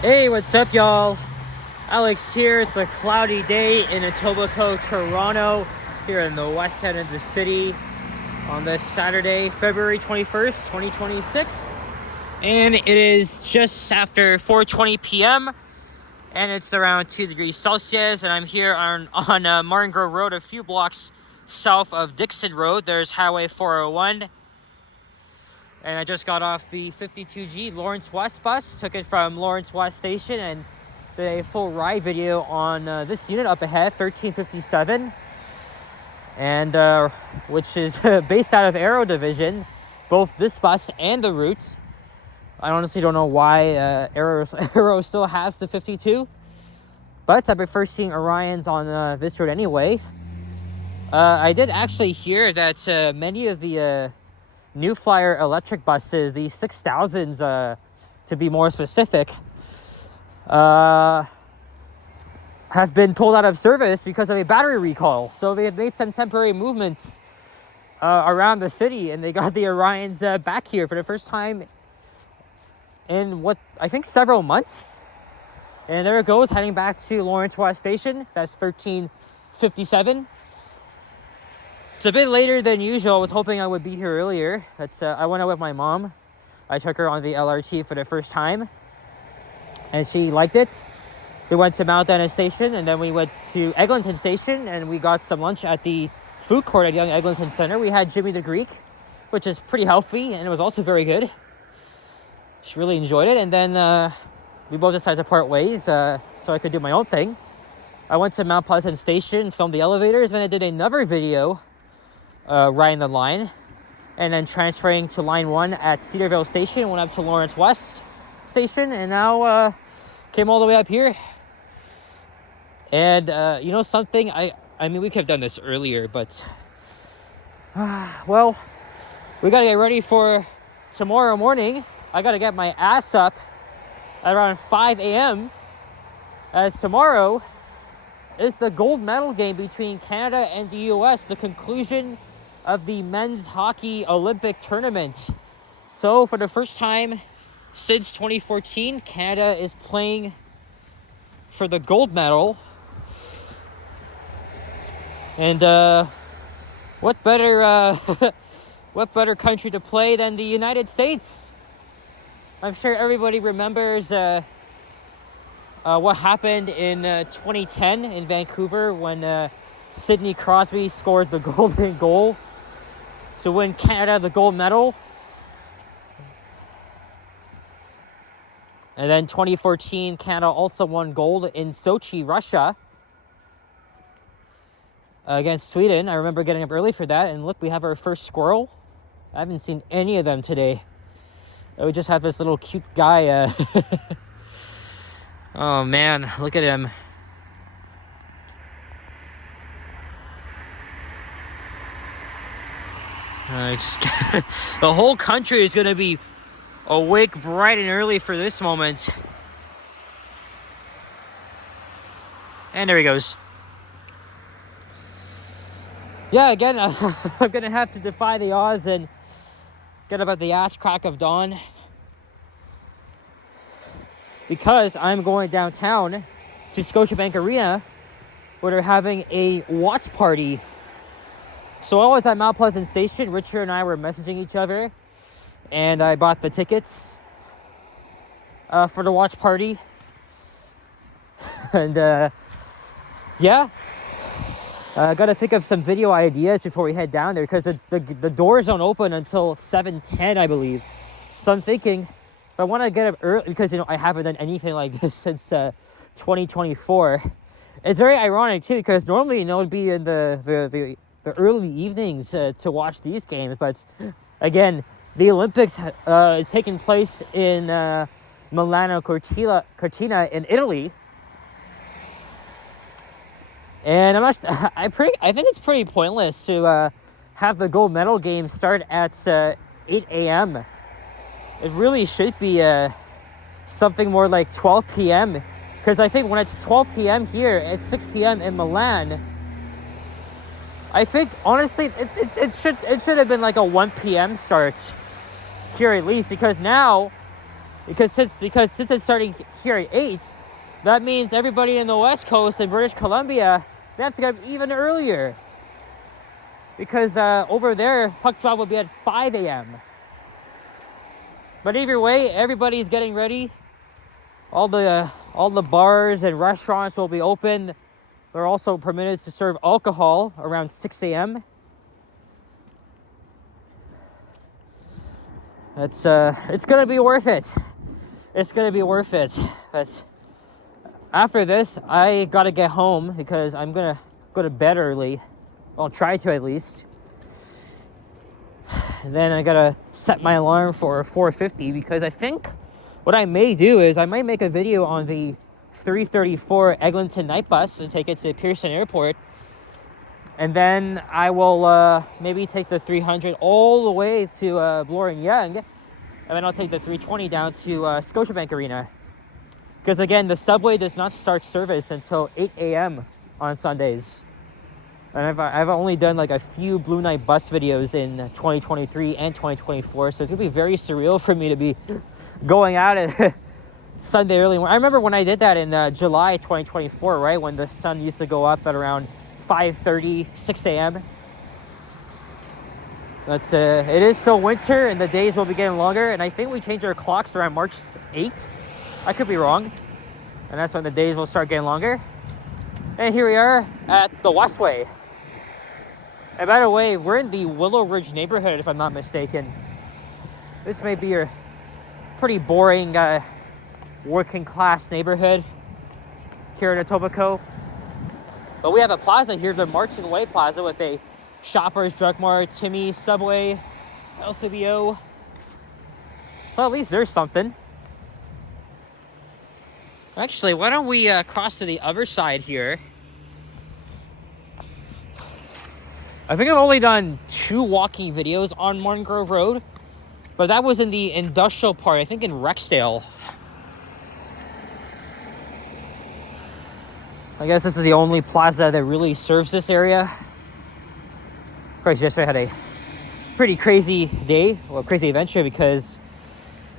Hey, what's up, y'all? Alex here. It's a cloudy day in Etobicoke, Toronto, here in the west end of the city on this Saturday, February 21st, 2026. And it is just after 4:20 p.m. and it's around 2 degrees Celsius. And I'm here on Martin Grove Road, a few blocks south of Dixon Road. There's Highway 401. And I just got off the 52G Lawrence West bus, took it from Lawrence West Station, and did a full ride video on this unit up ahead, 1357, and which is based out of Aero Division, both this bus and the route. I honestly don't know why Aero still has the 52, but I prefer seeing Orions on this route anyway. I did actually hear that many of the New Flyer electric buses, the 6000s to be more specific, have been pulled out of service because of a battery recall. So they have made some temporary movements around the city, and they got the Orions back here for the first time in what I think several months. And there it goes, heading back to Lawrence West Station. That's 1357. It's a bit later than usual. I was hoping I would be here earlier. I went out with my mom. I took her on the LRT for the first time, and she liked it. We went to Mount Dennis Station, and then we went to Eglinton Station, and we got some lunch at the food court at Young Eglinton Center. We had Jimmy the Greek, which is pretty healthy, and it was also very good. She really enjoyed it, and then we both decided to part ways so I could do my own thing. I went to Mount Pleasant Station, filmed the elevators, then I did another video riding the line, and then transferring to line 1 at Cedarville Station, went up to Lawrence West Station, and now came all the way up here. And you know something, I mean, we could have done this earlier, but well, we gotta get ready for tomorrow morning. I gotta get my ass up at around 5 a.m. as tomorrow is the gold medal game between Canada and the US, the conclusion of the men's hockey Olympic tournament. So for the first time since 2014, Canada is playing for the gold medal. And what better what better country to play than the United States? I'm sure everybody remembers what happened in 2010 in Vancouver when Sidney Crosby scored the golden goal to win Canada the gold medal. And then 2014, Canada also won gold in Sochi, Russia, against Sweden. I remember getting up early for that, and look, we have our first squirrel. I haven't seen any of them today. We just have this little cute guy. Oh man, look at him. The whole country is going to be awake bright and early for this moment. And there he goes. Yeah, again, I'm going to have to defy the odds and get up at the ass crack of dawn, because I'm going downtown to Scotiabank Arena, where they're having a watch party. So while I was at Mount Pleasant Station, Richard and I were messaging each other, and I bought the tickets for the watch party. And yeah, I gotta think of some video ideas before we head down there, because the doors don't open until 7:10, I believe. So I'm thinking, if I want to get up early, because I haven't done anything like this since 2024. It's very ironic too, because normally it'd be in the early evenings to watch these games, but again, the Olympics is taking place in Milano Cortina in Italy, and I think it's pretty pointless to have the gold medal game start at 8 a.m. It really should be something more like 12 p.m. Because I think when it's 12 p.m. here, it's 6 p.m. in Milan. I think, honestly, it should have been like a 1 p.m. start here at least, because now Because since it's starting here at 8, that means everybody in the West Coast and British Columbia, they have to get up even earlier. Because over there, puck drop will be at 5 a.m. But either way, everybody's getting ready. All the bars and restaurants will be open. They're also permitted to serve alcohol around 6 a.m. It's gonna be worth it. It's gonna be worth it. But after this, I gotta get home because I'm gonna go to bed early. I'll try to at least. And then I gotta set my alarm for 4:50 because I think what I may do is I might make a video on the 334 Eglinton night bus and take it to Pearson Airport. And then I will maybe take the 300 all the way to Bloor and Yonge. And then I'll take the 320 down to Scotiabank Arena. Because again, the subway does not start service until 8 a.m. on Sundays. And I've only done like a few Blue Night bus videos in 2023 and 2024. So it's going to be very surreal for me to be going out at Sunday early. I remember when I did that in July 2024, right? When the sun used to go up at around 5:30, 6 a.m. But it is still winter and the days will be getting longer. And I think we changed our clocks around March 8th. I could be wrong. And that's when the days will start getting longer. And here we are at the Westway. And by the way, we're in the Willowridge neighborhood, if I'm not mistaken. This may be your pretty boring working class neighborhood here in Etobicoke. But we have a plaza here, the Martin Way Plaza, with a Shoppers, Drug Mart, Timmy's, Subway, LCBO. Well, at least there's something. Actually, why don't we cross to the other side here? I think I've only done 2 walking videos on Martin Grove Road, but that was in the industrial part, I think in Rexdale. I guess this is the only plaza that really serves this area. Of course, yesterday I had a pretty crazy day, well, crazy adventure, because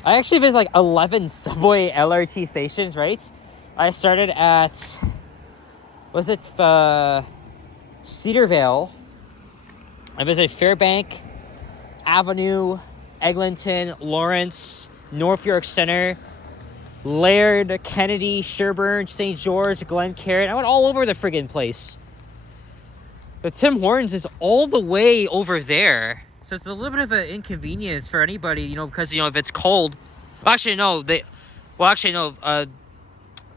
I actually visited like 11 subway LRT stations, right? I started at, was it Cedarvale? I visited Fairbank, Avenue, Eglinton, Lawrence, North York Center, Laird, Kennedy, Sherburne, St. George, Glencairn. I went all over the friggin' place. But Tim Hortons is all the way over there. So it's a little bit of an inconvenience for anybody, you know, because, you know, if it's cold. Well, actually, no. The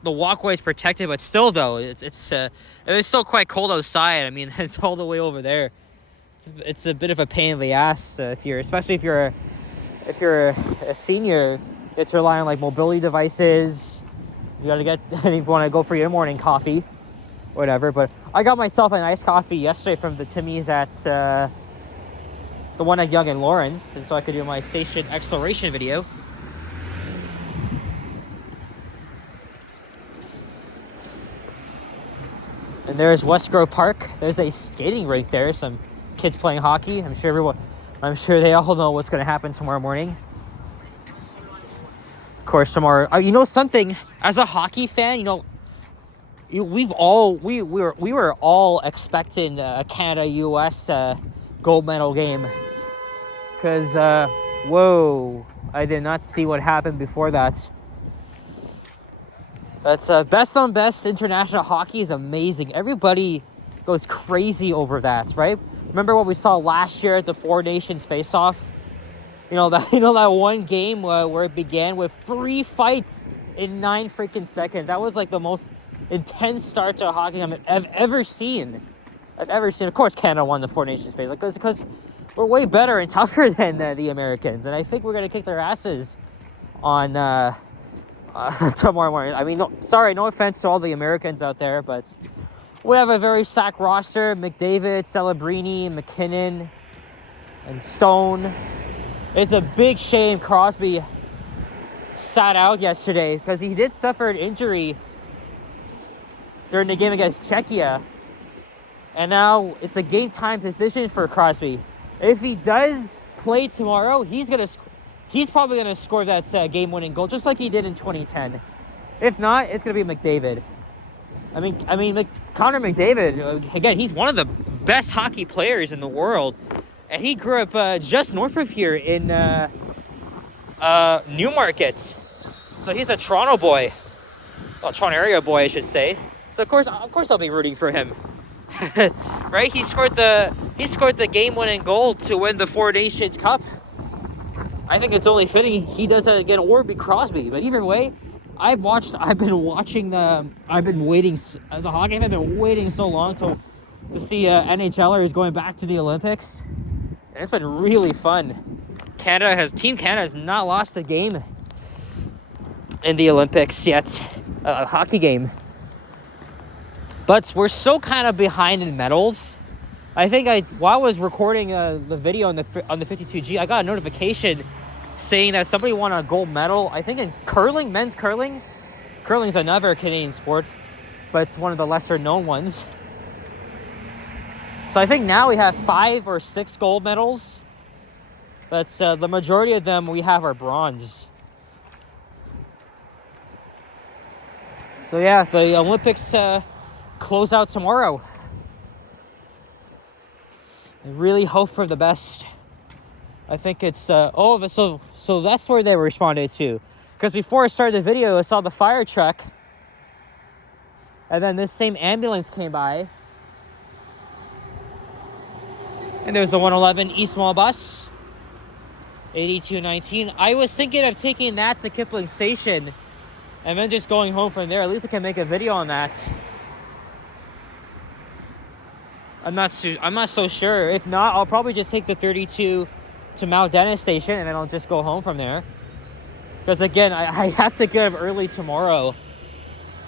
walkway is protected, but still, though, it's still quite cold outside. I mean, it's all the way over there. It's a bit of a pain in the ass especially if you're a senior. It's relying on like mobility devices. You gotta get if you want to go for your morning coffee, whatever. But I got myself a nice coffee yesterday from the Timmy's at the one at Yonge and Lawrence, and so I could do my station exploration video. And there's West Grove Park. There's a skating rink there. Some kids playing hockey. I'm sure they all know what's going to happen tomorrow morning. Of course, tomorrow. You know something? As a hockey fan, you know, we were all expecting a Canada-US gold medal game. Because whoa, I did not see what happened before that. That's best on best international hockey is amazing. Everybody goes crazy over that, right? Remember what we saw last year at the Four Nations face-off? You know that one game where it began with 3 fights in 9 freaking seconds. That was like the most intense start to a hockey game I've ever seen. Of course, Canada won the Four Nations face, because we're way better and tougher than the Americans, and I think we're gonna kick their asses on tomorrow morning. I mean, no offense to all the Americans out there, but we have a very stacked roster. McDavid, Celebrini, McKinnon, and Stone. It's a big shame Crosby sat out yesterday because he did suffer an injury during the game against Czechia. And now it's a game time decision for Crosby. If he does play tomorrow, he's gonna he's probably going to score that game-winning goal, just like he did in 2010. If not, it's going to be McDavid. I mean, Connor McDavid, again, he's one of the best hockey players in the world. And he grew up just north of here in Newmarket. So he's a Toronto boy. Well, Toronto area boy, I should say. So of course I'll be rooting for him. Right? He scored the game-winning goal to win the Four Nations Cup. I think it's only fitting he does that again, or be Crosby. But either way, I've been waiting as a hockey fan. I've been waiting so long to see NHLers going back to the Olympics. And it's been really fun. Team Canada has not lost a game in the Olympics yet, a hockey game. But we're so kind of behind in medals. I think while I was recording the video on the 52G, I got a notification saying that somebody won a gold medal. I think in curling, men's curling. Curling's another Canadian sport, but it's one of the lesser known ones. So I think now we have 5 or 6 gold medals. But the majority of them we have are bronze. So yeah, the Olympics close out tomorrow. I really hope for the best. I think it's so that's where they responded to. Because before I started the video, I saw the fire truck. And then this same ambulance came by. And there was a 111 Eastmall bus. 8219. I was thinking of taking that to Kipling Station and then just going home from there. At least I can make a video on that. I'm not so sure. If not, I'll probably just take the 32 to Mount Dennis Station and then I'll just go home from there. Because again, I have to get up early tomorrow.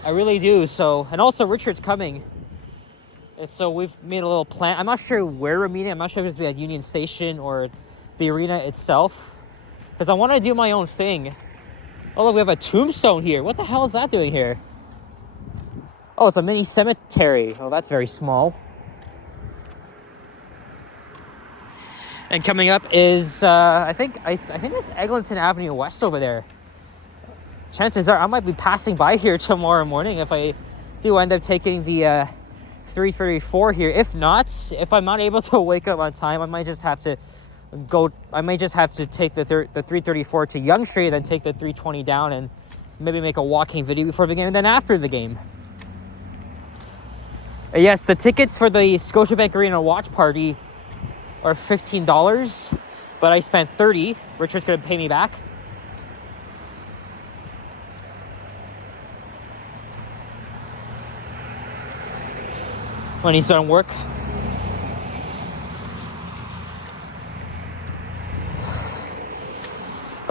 I really do. So, and also Richard's coming. And so we've made a little plan. I'm not sure where we're meeting. I'm not sure if it's be at Union Station or the arena itself. Because I want to do my own thing. Oh, look, we have a tombstone here. What the hell is that doing here? Oh, it's a mini cemetery. Oh, that's very small. And coming up is, I think it's Eglinton Avenue West over there. Chances are I might be passing by here tomorrow morning if I do end up taking the 334 here. If not, if I'm not able to wake up on time, I might just have to take the 334 to Yonge Street, then take the 320 down and maybe make a walking video before the game and then after the game. Yes, the tickets for the Scotiabank Arena watch party are $15, but I spent $30. Richard's gonna pay me back. When he's done work.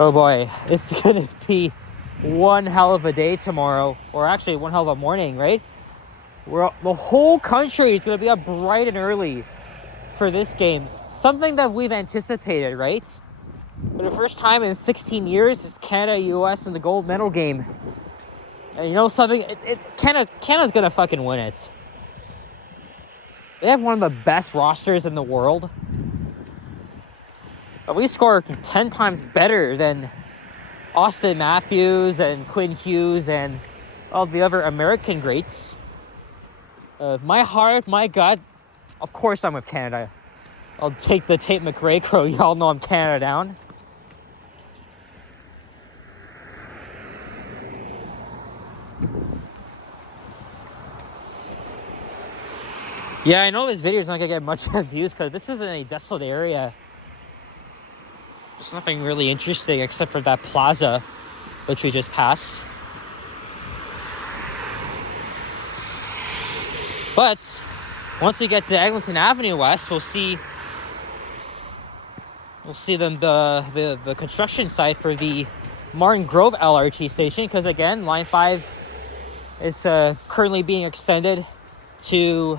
Oh boy, it's gonna be one hell of a day tomorrow, or actually one hell of a morning, right? The whole country is gonna be up bright and early for this game. Something that we've anticipated, right? For the first time in 16 years, it's Canada-US in the gold medal game. And you know something? Canada's gonna fucking win it. They have one of the best rosters in the world. But we score 10 times better than Austin Matthews and Quinn Hughes and all the other American greats. My heart, my gut, of course I'm with Canada. I'll take the Tate McRae crow. Y'all know I'm Canada down. Yeah, I know this video is not gonna get much views because this isn't a desolate area. There's nothing really interesting except for that plaza, which we just passed. But once we get to Eglinton Avenue West, we'll see the construction site for the Martin Grove LRT station. Because again, Line 5 is currently being extended to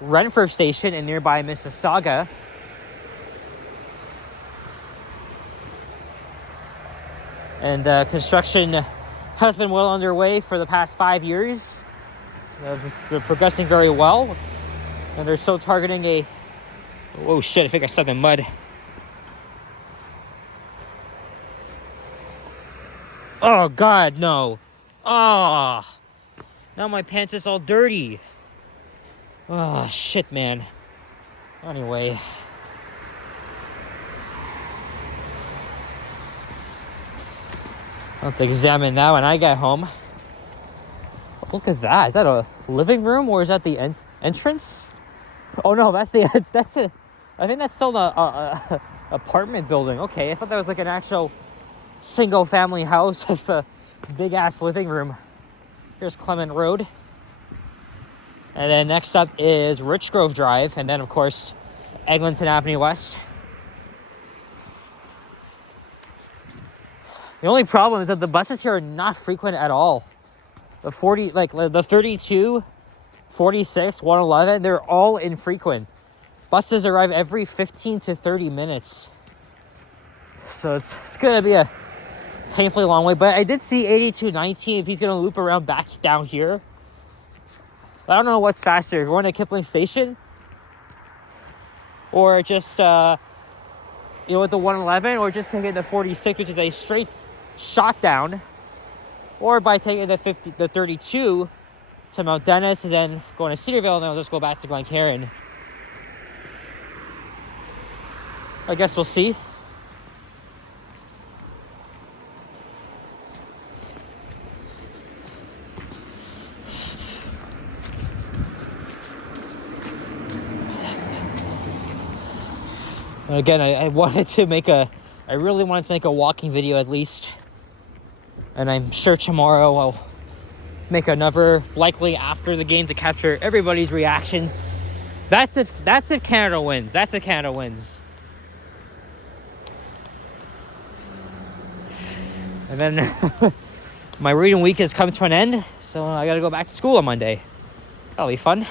Renfrew Station in nearby Mississauga. And construction has been well underway for the past 5 years. They're progressing very well. And they're still targeting a... Oh shit, I think I stepped in mud. Oh, God, no. Oh, now my pants is all dirty. Oh, shit, man. Anyway. Let's examine that when I get home. Look at that. Is that a living room or is that the entrance? Oh, no, that's it. I think that's still a apartment building. Okay, I thought that was like an actual single family house with a big ass living room. Here's Clement Road. And then next up is Rich Grove Drive. And then, of course, Eglinton Avenue West. The only problem is that the buses here are not frequent at all. The 32, 46, 111, they're all infrequent. Buses arrive every 15 to 30 minutes. So it's going to be a painfully long way. But I did see 8219 if he's going to loop around back down here. I don't know what's faster, going to Kipling Station or just, with the 111, or just taking the 46, which is a straight shot down, or by taking the 32 to Mount Dennis and then going to Cedarville, and then I'll just go back to Glencairn. I guess we'll see. Again, I really wanted to make a walking video at least. And I'm sure tomorrow I'll make another, likely after the game, to capture everybody's reactions. That's if Canada wins. That's if Canada wins. And then my reading week has come to an end, so I gotta go back to school on Monday. That'll be fun.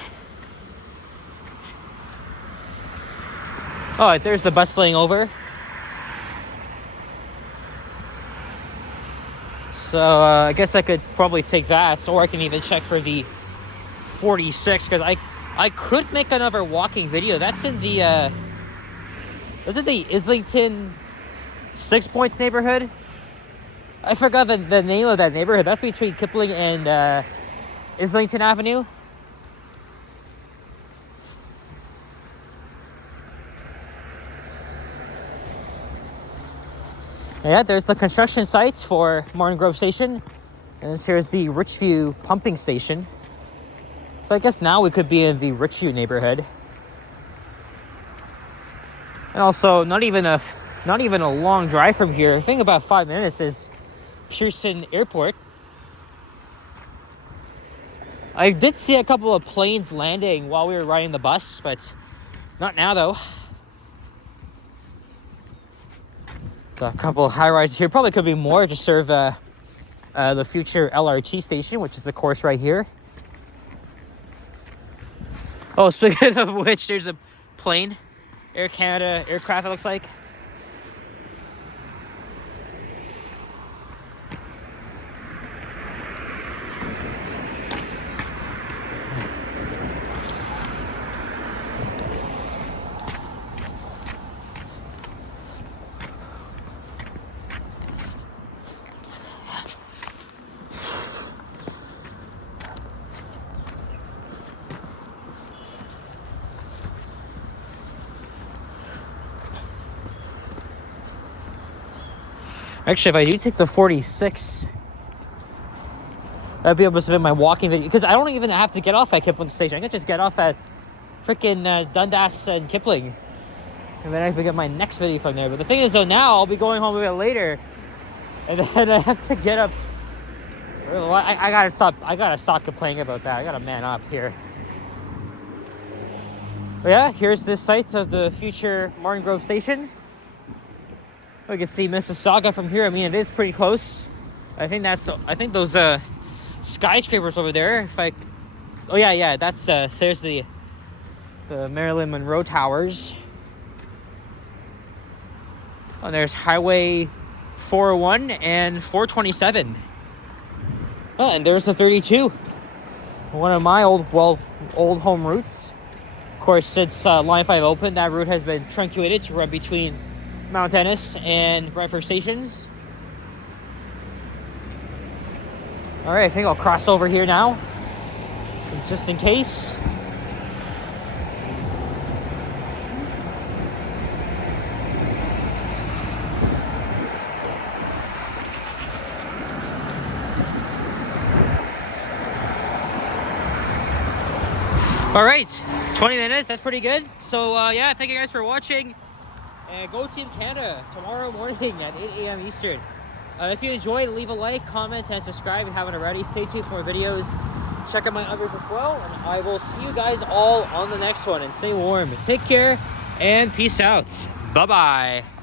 Oh, there's the bus laying over. So I guess I could probably take that, or I can even check for the 46, because I could make another walking video. That's in the is it the Islington 6 Points neighborhood? I forgot the name of that neighborhood. That's between Kipling and Islington Avenue. Yeah, there's the construction sites for Martin Grove Station. And here's the Richview pumping station. So I guess now we could be in the Richview neighborhood. And also, not even a long drive from here. I think about 5 minutes is Pearson Airport. I did see a couple of planes landing while we were riding the bus, but not now though. So a couple of high rides here. Probably could be more to serve the future LRT station, which is of course right here. Oh, speaking of which, there's a plane. Air Canada aircraft, it looks like. Actually, if I do take the 46, I'd be able to submit my walking video, because I don't even have to get off at Kipling Station. I can just get off at freaking Dundas and Kipling, and then I can get my next video from there. But the thing is, though, now I'll be going home a bit later, and then I have to get up. I gotta stop complaining about that. I gotta man up here. But yeah, here's the sites of the future Martin Grove Station. We can see Mississauga from here. I mean, it is pretty close. I think those skyscrapers over there. That's there's the Marilyn Monroe Towers. And there's Highway 401 and 427. Oh, and there's the 32. One of my old home routes. Of course, since Line 5 opened, that route has been truncated to run between Mount Dennis and Brantford stations. All right, I think I'll cross over here now, just in case. All right, 20 minutes, that's pretty good. So yeah, thank you guys for watching. And go Team Canada tomorrow morning at 8 a.m. Eastern. If you enjoyed, leave a like, comment, and subscribe if you haven't already. Stay tuned for more videos. Check out my others as well. And I will see you guys all on the next one. And stay warm. Take care and peace out. Bye-bye.